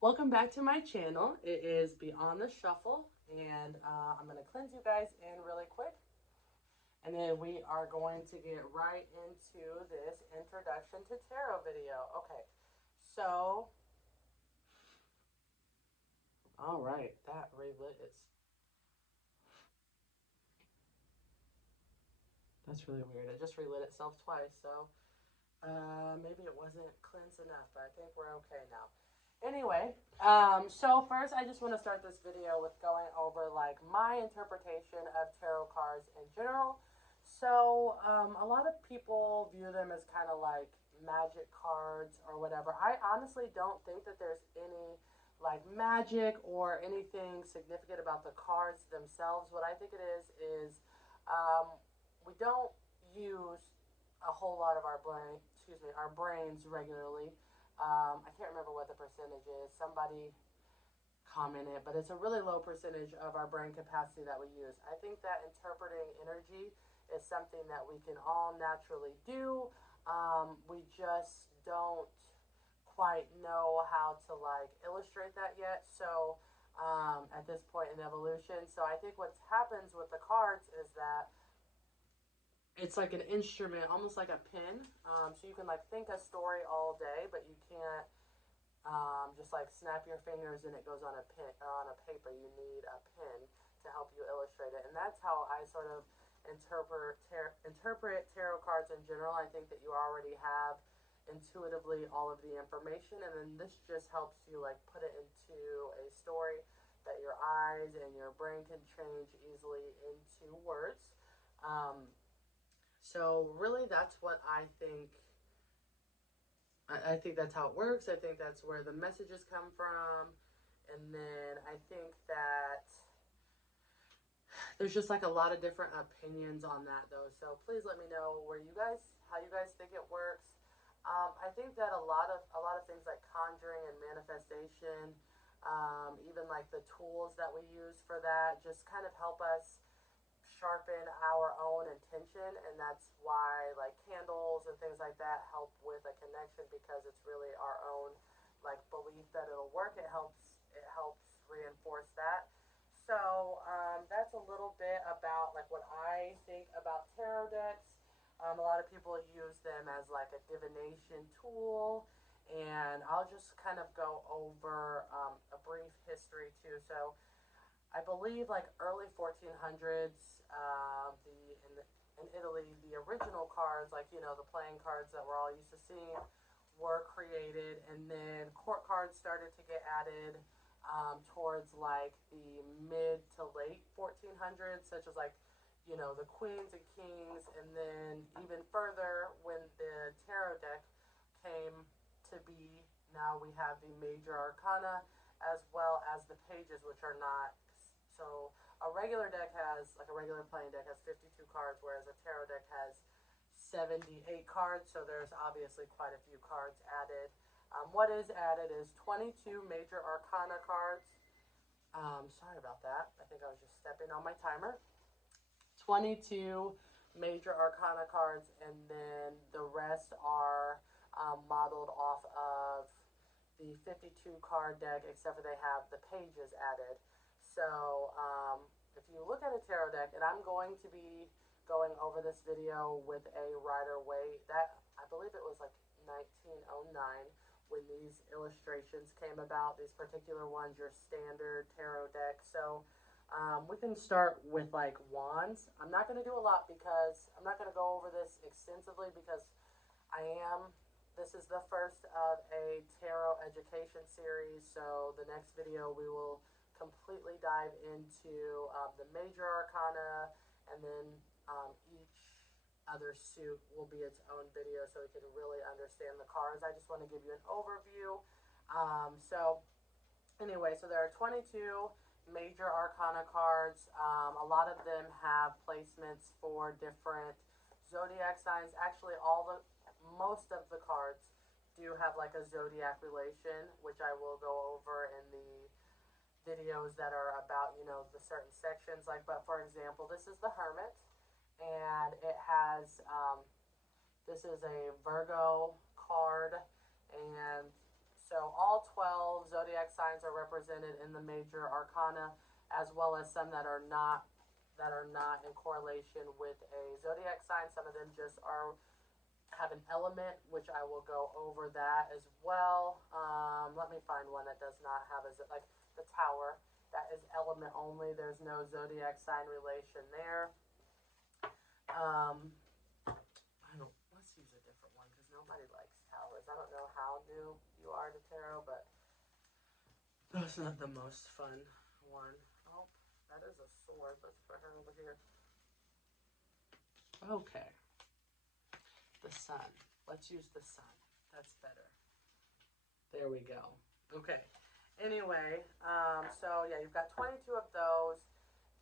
Welcome back to my channel. It is Beyond the Shuffle, and I'm going to cleanse you guys in really quick. And then we are going to get right into this introduction to tarot video. Okay, so, all right, that relit is, that's really weird. It just relit itself twice, so maybe it wasn't cleansed enough, but I think we're okay now. Anyway, so first I just want to start this video with going over like my interpretation of tarot cards in general. So a lot of people view them as kind of like magic cards or whatever. I honestly don't think that there's any like magic or anything significant about the cards themselves. What I think it is we don't use a whole lot of our brains regularly. I can't remember what the percentage is. Somebody commented, but it's a really low percentage of our brain capacity that we use. I think that interpreting energy is something that we can all naturally do. We just don't quite know how to like illustrate that yet. So at this point in evolution, so I think what happens with the cards is that it's like an instrument, almost like a pen. So you can like think a story all day, but you can't just like snap your fingers and it goes on a pen or on a paper. You need a pen to help you illustrate it, and that's how I sort of interpret tarot cards in general. I think that you already have intuitively all of the information, and then this just helps you like put it into a story that your eyes and your brain can change easily into words. Um, so really, that's what I think. I think that's how it works. I think that's where the messages come from. And then I think that there's just like a lot of different opinions on that though. So please let me know how you guys think it works. I think that a lot of things like conjuring and manifestation, even like the tools that we use for that, just kind of help us sharpen our own intention, and that's why like candles and things like that help with a connection, because it's really our own like belief that it'll work. It helps reinforce that. So that's a little bit about like what I think about tarot decks. A lot of people use them as like a divination tool, and I'll just kind of go over a brief history too. So I believe like early 1400s, in Italy, the original cards, like the playing cards that we're all used to seeing, were created, and then court cards started to get added towards like the mid to late 1400s, such as like the queens and kings, and then even further when the tarot deck came to be. Now we have the major arcana as well as the pages, which are not. So a regular deck has, like a regular playing deck has 52 cards, whereas a tarot deck has 78 cards. So there's obviously quite a few cards added. What is added is 22 major arcana cards. Sorry about that. I think I was just stepping on my timer. 22 major arcana cards, and then the rest are modeled off of the 52 card deck, except for they have the pages added. So if you look at a tarot deck, and I'm going to be going over this video with a Rider-Waite, that I believe it was like 1909 when these illustrations came about, these particular ones, your standard tarot deck. So we can start with like wands. I'm not going to do a lot because I'm not going to go over this extensively, because I am this is the first of a tarot education series. So the next video we will completely dive into the major arcana, and then each other suit will be its own video so we can really understand the cards. I just want to give you an overview. So anyway, so there are 22 major arcana cards. A lot of them have placements for different zodiac signs. Actually, most of the cards do have like a zodiac relation, which I will go over in the videos that are about the certain sections. Like, but for example, this is the Hermit, and it has this is a Virgo card, and So all 12 zodiac signs are represented in the major arcana, as well as some that are not in correlation with a zodiac sign. Some of them just have an element, which I will go over that as well. Let me find one that does not have like the Tower. That is element only. There's no zodiac sign relation there. Let's use a different one because nobody likes towers. I don't know how new you are to tarot, but that's not the most fun one. Oh, that is a sword. Let's put her over here. Okay. The sun. Let's use the sun. That's better. There we go. Okay. Anyway, so yeah, you've got 22 of those.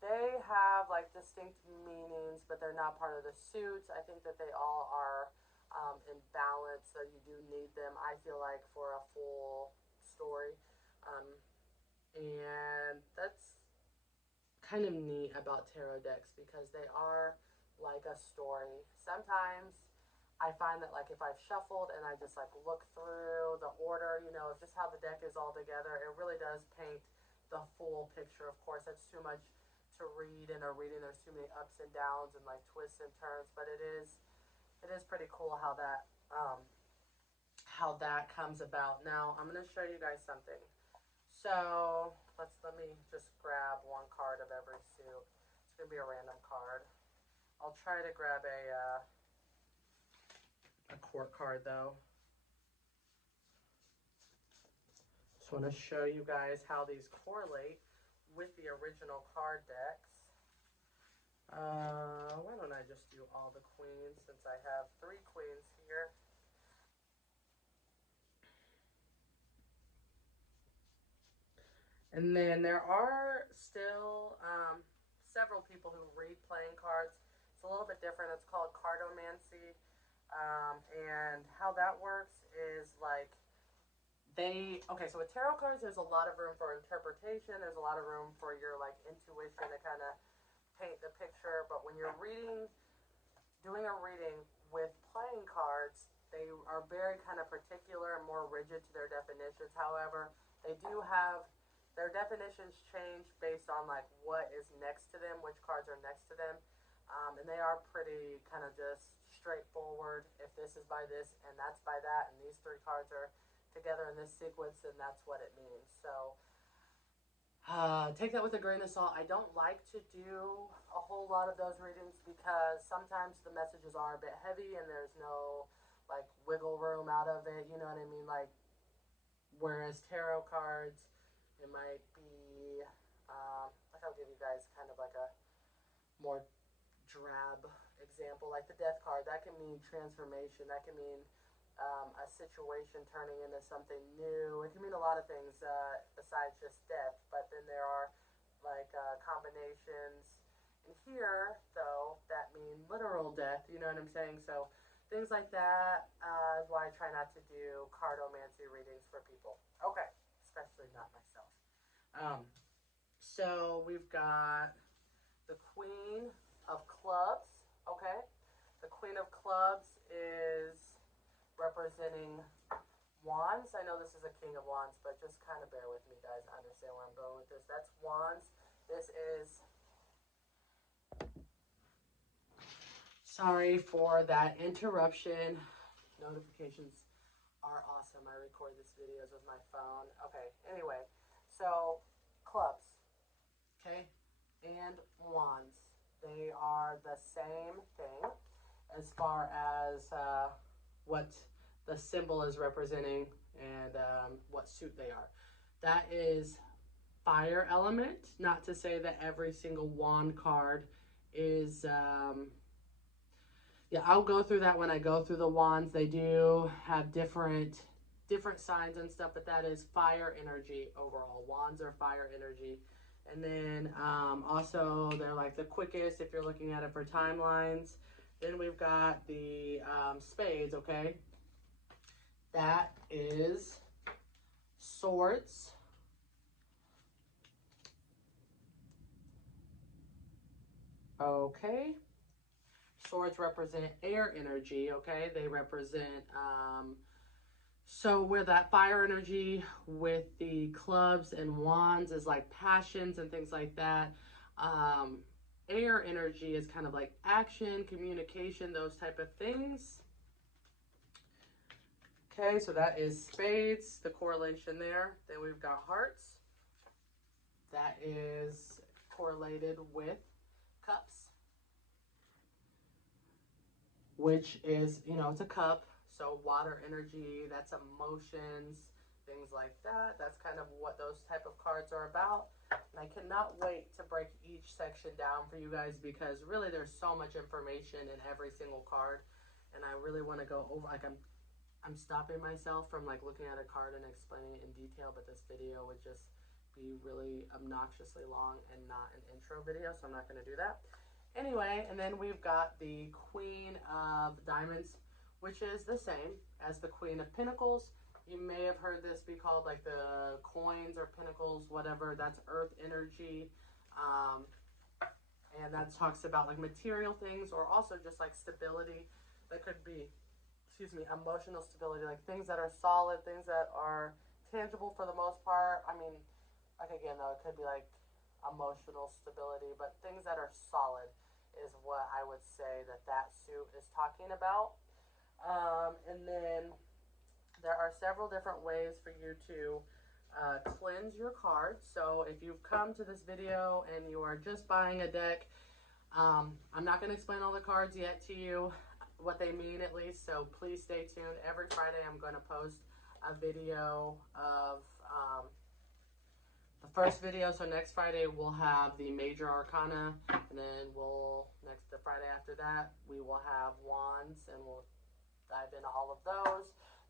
They have like distinct meanings, but they're not part of the suits. I think that they all are in balance, so you do need them, I feel like, for a full story. And that's kind of neat about tarot decks because they are like a story. Sometimes I find that like if I've shuffled and I just like look through the order, you know, of just how the deck is all together, it really does paint the full picture. Of course, that's too much to read in a reading. There's too many ups and downs and like twists and turns, but it is pretty cool how that comes about. Now I'm gonna show you guys something. So let me just grab one card of every suit. It's gonna be a random card. I'll try to grab a court card though. Just want to show you guys how these correlate with the original card decks. Why don't I just do all the queens since I have 3 queens here. And then there are still several people who read playing cards. It's a little bit different. It's called cardomancy. And how that works is like so with tarot cards, there's a lot of room for interpretation. There's a lot of room for your like intuition to kind of paint the picture. But when you're doing a reading with playing cards, they are very kind of particular and more rigid to their definitions. However, they do have their definitions change based on like what is next to them, which cards are next to them, and they are pretty kind of just straightforward. If this is by this and that's by that, and these 3 cards are together in this sequence, then that's what it means. So take that with a grain of salt. I don't like to do a whole lot of those readings because sometimes the messages are a bit heavy and there's no like wiggle room out of it. You know what I mean? Like whereas tarot cards, it might be like I'll give you guys kind of like a more drab example, like the death card. That can mean transformation. That can mean a situation turning into something new. It can mean a lot of things besides just death. But then there are like combinations in here, though, that mean literal death. You know what I'm saying? So things like that is why I try not to do cardomancy readings for people. Okay, especially not myself. So we've got the Queen of Clubs, okay? The Queen of Clubs is representing Wands. I know this is a King of Wands, but just kind of bear with me, guys. I understand where I'm going with this. That's Wands. This is... Sorry for that interruption. Notifications are awesome. I record these videos with my phone. Okay, anyway. So, clubs, okay, and wands, they are the same thing as far as what the symbol is representing and what suit they are. That is fire element, not to say that every single wand card is, yeah, I'll go through that when I go through the wands. They do have different signs and stuff, but that is fire energy overall. Wands are fire energy. And then also they're like the quickest if you're looking at it for timelines. Then we've got the spades, okay? That is swords. Okay. Swords represent air energy, okay? They represent So where that fire energy with the clubs and wands is like passions and things like that. Um, Air energy is kind of like action, communication, those type of things. Okay, so that is spades, the correlation there. Then we've got hearts. That is correlated with cups, which is, you know, it's a cup. So water energy, that's emotions, things like that. That's kind of what those type of cards are about. And I cannot wait to break each section down for you guys, because really there's so much information in every single card. And I really want to go over, like I'm stopping myself from like looking at a card and explaining it in detail, but this video would just be really obnoxiously long and not an intro video, so I'm not going to do that. Anyway, and then we've got the Queen of Diamonds, which is the same as the Queen of Pentacles. You may have heard this be called like the coins or pinnacles, whatever. That's earth energy. And that talks about like material things, or also just like stability. That could be, excuse me, emotional stability, like things that are solid, things that are tangible for the most part. I mean, like again though, it could be like emotional stability, but things that are solid is what I would say that that suit is talking about. And then there are several different ways for you to cleanse your cards. So if you've come to this video and you are just buying a deck, I'm not going to explain all the cards yet to you, what they mean at least, so please stay tuned. Every Friday I'm going to post a video of the first video. So next Friday we'll have the major arcana, and then the Friday after that we will have wands, and we'll dive into all of those.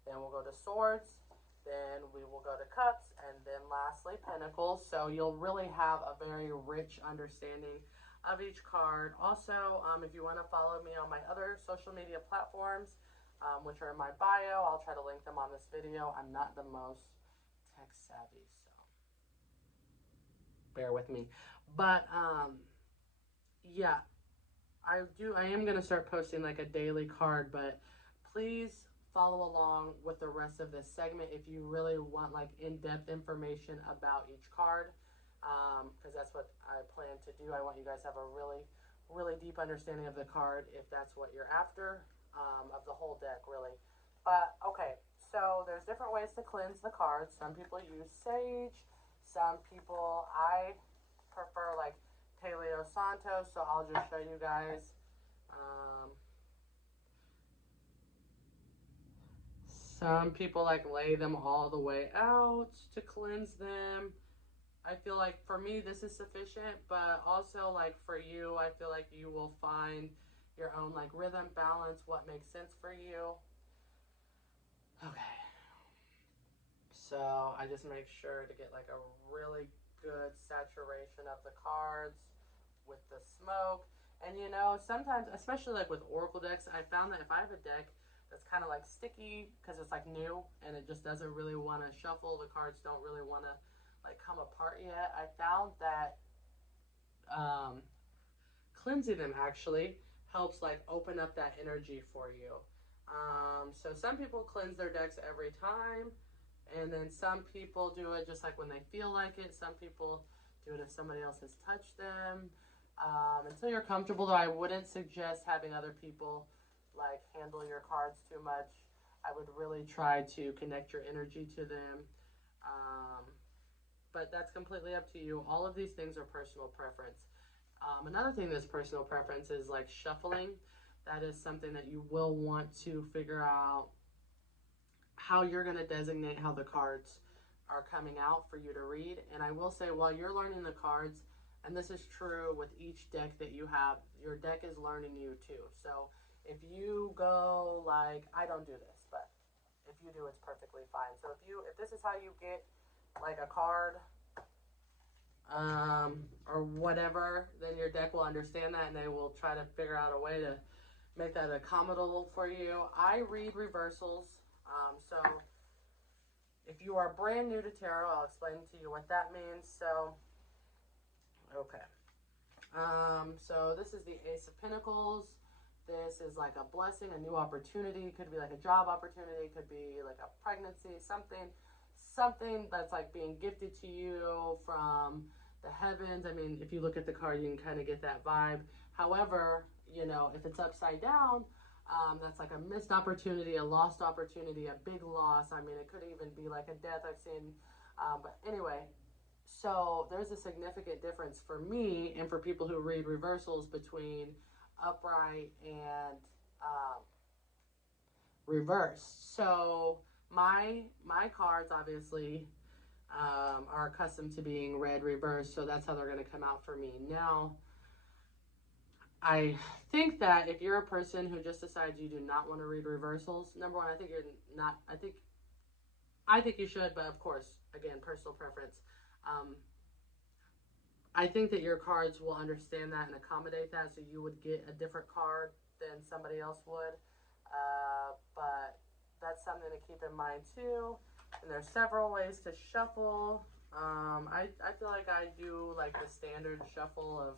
Then we'll go to swords, then we will go to cups, and then lastly pentacles. So you'll really have a very rich understanding of each card. Also, if you want to follow me on my other social media platforms, which are in my bio, I'll try to link them on this video. I'm not the most tech savvy, so bear with me. But yeah, I am going to start posting like a daily card, but please follow along with the rest of this segment if you really want like in-depth information about each card, because that's what I plan to do. I want you guys to have a really deep understanding of the card if that's what you're after, of the whole deck really. But okay, so there's different ways to cleanse the cards. Some people use sage, some people, I prefer like Paleo Santo, so I'll just show you guys. Some people like lay them all the way out to cleanse them. I feel like for me this is sufficient, but also like for you, I feel like you will find your own like rhythm, balance, what makes sense for you. Okay. So I just make sure to get like a really good saturation of the cards with the smoke. And you know, sometimes, especially like with Oracle decks, I found that if I have a deck that's kind of like sticky because it's like new and it just doesn't really want to shuffle, the cards don't really want to like come apart yet, I found that cleansing them actually helps like open up that energy for you. So some people cleanse their decks every time, and then some people do it just like when they feel like it. Some people do it if somebody else has touched them. Until you're comfortable though, I wouldn't suggest having other people like handle your cards too much. I would really try to connect your energy to them. But that's completely up to you. All of these things are personal preference. Another thing that's personal preference is like shuffling. That is something that you will want to figure out how you're going to designate how the cards are coming out for you to read. And I will say, while you're learning the cards, and this is true with each deck that you have, your deck is learning you too. So if you go like, I don't do this, but if you do, it's perfectly fine. So if this is how you get like a card, or whatever, then your deck will understand that, and they will try to figure out a way to make that accommodable for you. I read reversals, so if you are brand new to tarot, I'll explain to you what that means. So, okay. So this is the Ace of Pentacles. this is like a blessing, a new opportunity. It could be like a job opportunity. It could be like a pregnancy, something that's like being gifted to you from the heavens. I mean, if you look at the card, you can kind of get that vibe. However, you know, if it's upside down, that's like a missed opportunity, a lost opportunity, a big loss. I mean, it could even be like a death I've seen. But anyway, so there's a significant difference for me and for people who read reversals between upright and reversed. So my cards obviously are accustomed to being read reversed, so that's how they're going to come out for me. Now, I think that if you're a person who just decides you do not want to read reversals, number one, I think you're not. I think you should, but of course, again, personal preference. I think that your cards will understand that and accommodate that, so you would get a different card than somebody else would. But that's something to keep in mind too. And there's several ways to shuffle. I feel like I do like the standard shuffle of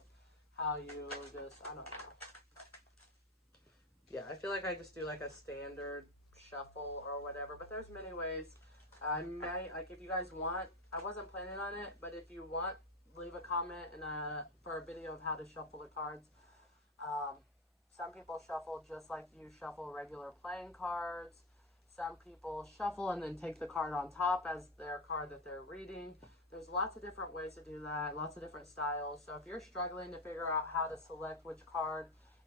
how you just, I don't know. Yeah, I feel like I just do like a standard shuffle or whatever, but there's many ways. I might, like if you guys want, I wasn't planning on it, but if you want, leave a comment for a video of how to shuffle the cards. Some people shuffle just like you shuffle regular playing cards. Some people shuffle and then take the card on top as their card that they're reading. There's lots of different ways to do that, lots of different styles. So if you're struggling to figure out how to select which card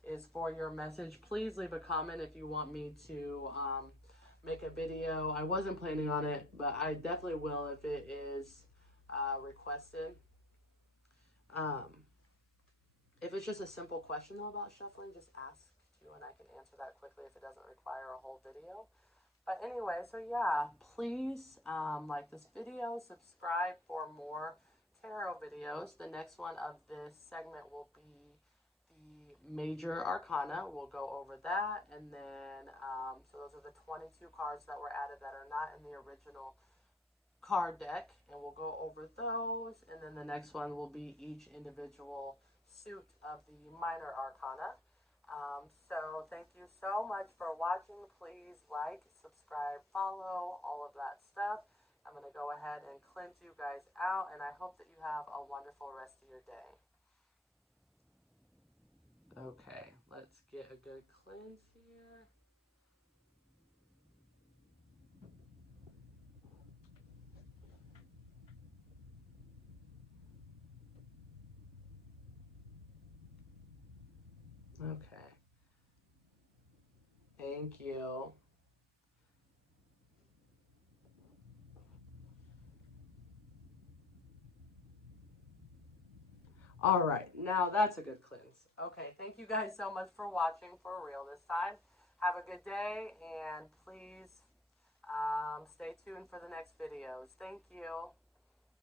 is for your message, please leave a comment if you want me to make a video. I wasn't planning on it, but I definitely will if it is requested. If it's just a simple question though about shuffling, just ask too, and I can answer that quickly if it doesn't require a whole video. But anyway, so yeah, please like this video, subscribe for more tarot videos. The next one of this segment will be the major arcana. We'll go over that, and then so those are the 22 cards that were added that are not in the original card deck, and we'll go over those. And then the next one will be each individual suit of the minor arcana. So thank you so much for watching. Please like, subscribe, follow, all of that stuff. I'm going to go ahead and cleanse you guys out, and I hope that you have a wonderful rest of your day. Okay, let's get a good cleanse here. Okay. Thank you. All right, now that's a good cleanse. Okay, thank you guys so much for watching for real this time. Have a good day, and please stay tuned for the next videos. Thank you.